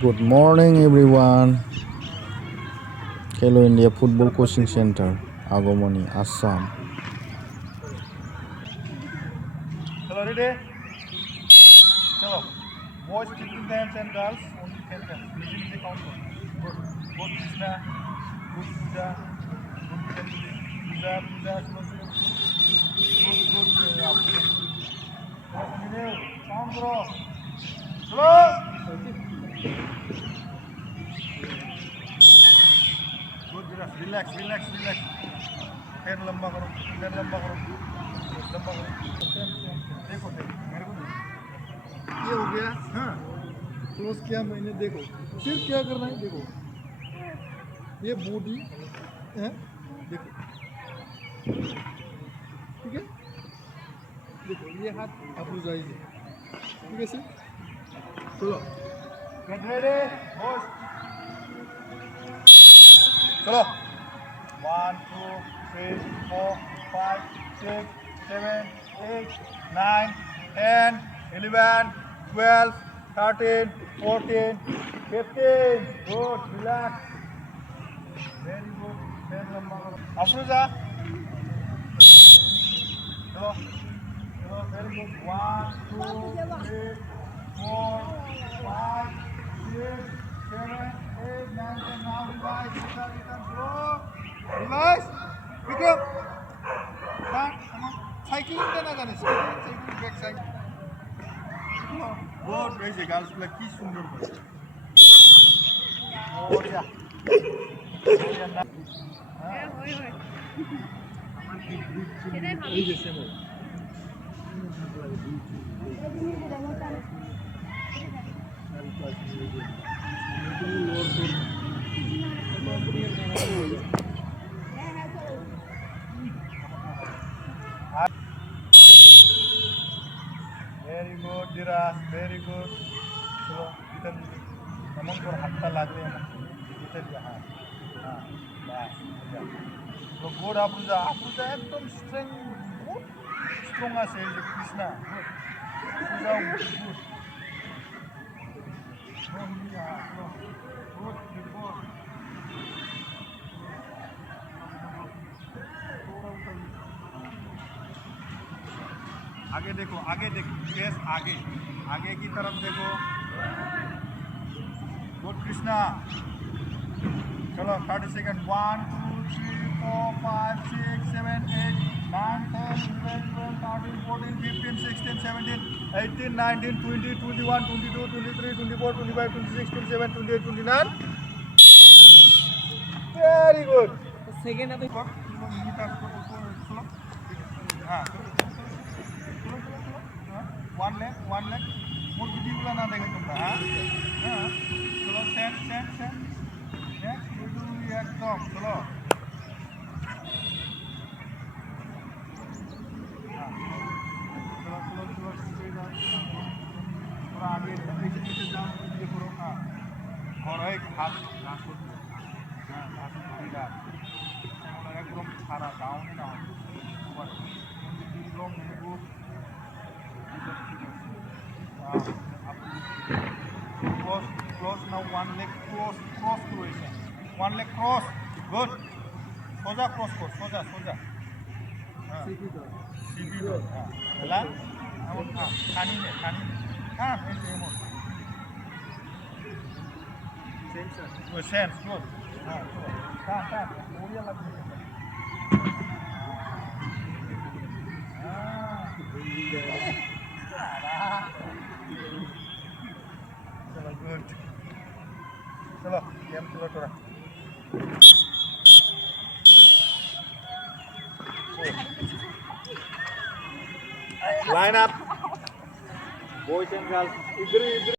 Good morning, everyone. Hello India Football Coaching Center, Agomoni, Assam. Hello, ready? Chalo. Boys keeping the hands and girls only 10 hands. Easy, easy count. Good. Good Krishna. Good Puja. Good Kanjali. Puja, Puja. Chalo, chalo, chalo. Good, good. Puja. Chalo, continue. Count karo. Chalo. Good, relax, relax, relax. 10 लंबा करो. 10 लंबा करो. लंबा करो. 10, 10. देखो, देखो. मेरे को देखो. ये हो गया. हाँ. क्लोज किया मैंने. देखो सिर्फ क्या करना है. देखो ये बॉडी है. देखो ठीक है. देखो ये हाथ अप्रोच आइए. ठीक है सर. चलो गेट रेडी. होस्ट. चलो 1 2 3 4 5 6 7 8 9 10 11 12 13 14 15. Good. Relax. Very good. 10 लंबा करो. अफरोजा. चलो चलो. Very good. 1 2 3 4 5 6 7 8 9 10. Now revise. Return. Go. Revise. Pick up. Start. Come on. Cycling देना जाने. Cycling back side. Good. Very good. Girls play की सुंदर बन. और या. Very good, Diras. Very good. So, kita memang berhatta lagi ya. Kita dia हाँ. हाँ. Bas. So, good Apuja. Apuja एकदम strong. Good. Strong আছে এই যে কৃষ্ণা. Apuja good. आगे देखो. आगे देखो. फेस आगे. आगे की तरफ देखो. गुड कृष्णा. चलो 30 सेकंड. 1 2 3 4 5 6 7 8 9 10 11 12 13 14 15 16 17 18 19 20 21 22 23 24 25 26 27 28 29. Very good. Second अभी हाँ. वन लेग मोर वीडियो गुला ना देखे तुमरा. हाँ हाँ. चलो सेट नेक्स्ट वीडियो एकदम. चलो हाँ. चलो थोड़ा आगे पीछे जाओ. ये करो. हाँ. और एक हाथ घास को. हाँ घास को पीड़ा एकदम सारा डाउन ना हो. ऊपर एकदम group. Close now. One leg cross croation. One leg cross. Good. Soja cross. Soja. CB do. Lah. Kani. ऐसेemo. Sense. Good. Tahan. Mulia lagi. चलो गुड. चलो गेम चलो थोड़ा. Line up. Boys and girls इधर